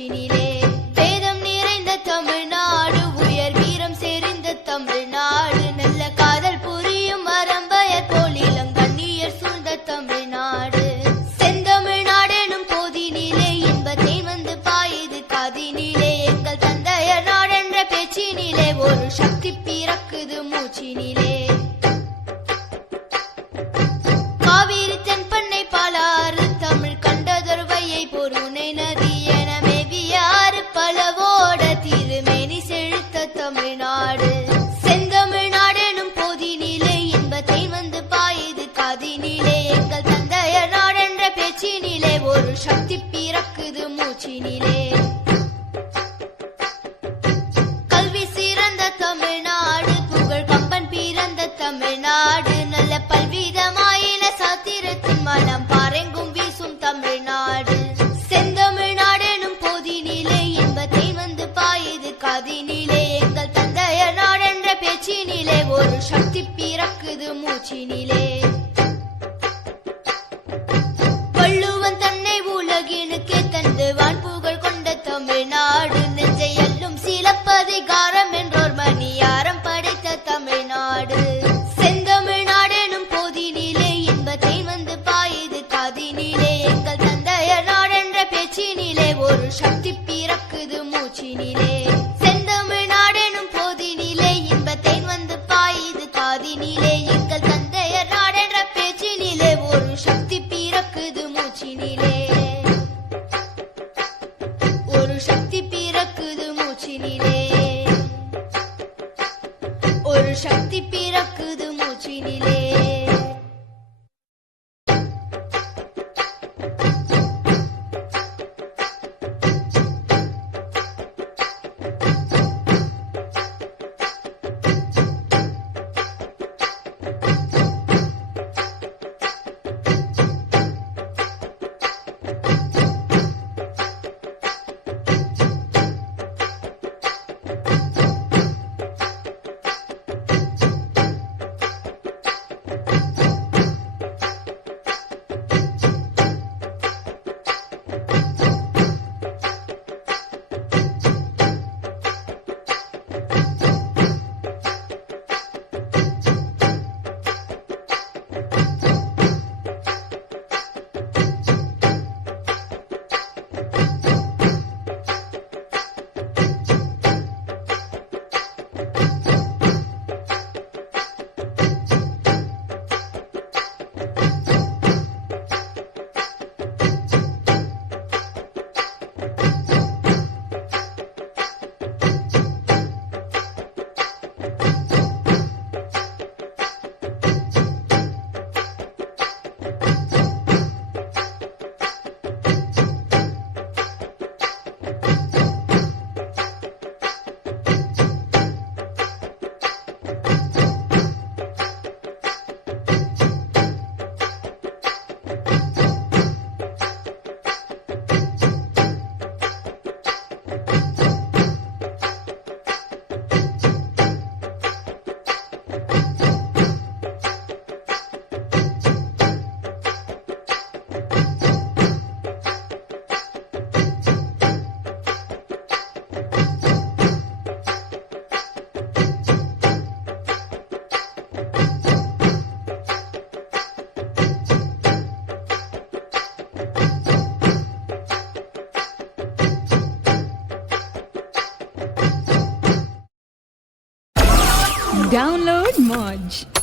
மூச்சினிலே. வேதம் நிறைந்த தமிழ்நாடு, உயர் வீரம் செறிந்த தமிழ்நாடு, நல்ல காதல் புரியும் அறம்பயர் போல் இளங்கண்ணியர் சூழ்ந்த தமிழ்நாடு. செந்தமிழ்நாடெனும் போதினிலே இன்பத்தை வந்து பாயுது காதினிலே. எங்கள் தந்தையர் நாடென்ற பேச்சினிலே ஒரு சக்தி பிறக்குது மூச்சினிலே. காவிரி தென்பண்ணை பாலாறு தமிழ் கண்டதொரு வையை பொருணை நதி என மேவியாறு பலவோட திருமேனி செழித்த தமிழ்நாடு. செந்தமிழ்நாடெனும் போதினிலே இன்பத்தை வந்து பாயுது காதினிலே. எங்கள் தந்தையர் நாடென்ற பேச்சினிலே ஒரு சக்தி பிறக்குது மூச்சினிலே. கல்வி சிறந்த தமிழ்நாடு, புகழ் கம்பன் பிறந்த தமிழ்நாடு, நல்ல பல்விதமாயின சாத்திரத்தின் மனம் பாரெங்கும் வீசும் தமிழ்நாடு. செந்தமிழ்நாடெனும் போதினிலே இன்பத்தை வந்து பாயுது காதினிலே. எங்கள் தந்தையர் நாடென்ற பேச்சினிலே ஒரு சக்தி பிறக்குது மூச்சினிலே. வள்ளுவன் தன்னை உலகினுக்கே தந்து வான் புகழ் கொண்ட தமிழ்நாடு. நெஞ்சை அள்ளும் சிலப்பதிகாரம் என்றோர் மணியாரம் படைத்த தமிழ்நாடு. செந்தமிழ்நாடெனும் போதினிலே இன்பத்தை வந்து பாயுது காதினிலே. எங்கள் தந்தையர் நாடென்ற பேச்சினிலே ஒரு சக்தி பிறக்குது மூச்சினிலே. செந்தமிழ்நாடெனும் போதினிலே இன்பத்தை வந்து பாயுது காதினிலே. எங்கள் தந்தையர் நாடென்ற பேச்சினிலே ஒரு சக்தி பிறக்குது மூச்சினிலே. ஒரு சக்தி பிறக்குது மூச்சினிலே. ஒரு சக்தி பிறக்குது மூச்சினிலே. Download Moj.